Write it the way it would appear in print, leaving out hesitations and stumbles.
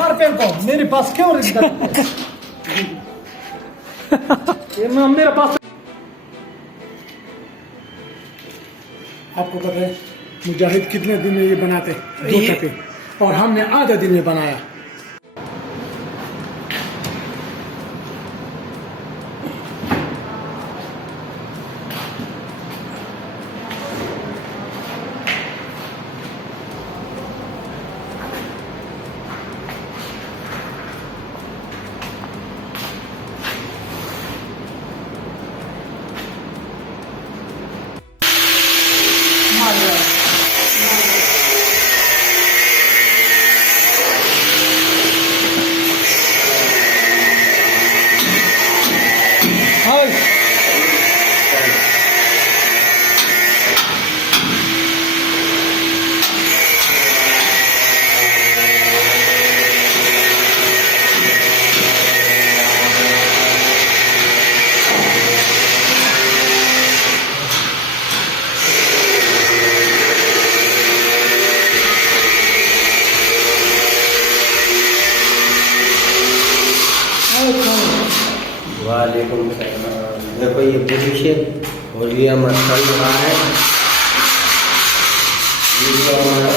मार पेन को मेरे पास क्यों रिश्ता ये मेरे पास। आपको पता है मुजाहिद कितने दिन में ये बनाते 2 टके और हमने आधा दिन में बनाया। वालेकुम सलाम। देखो ये पोजीशन और ये हमारा है, ये हमारा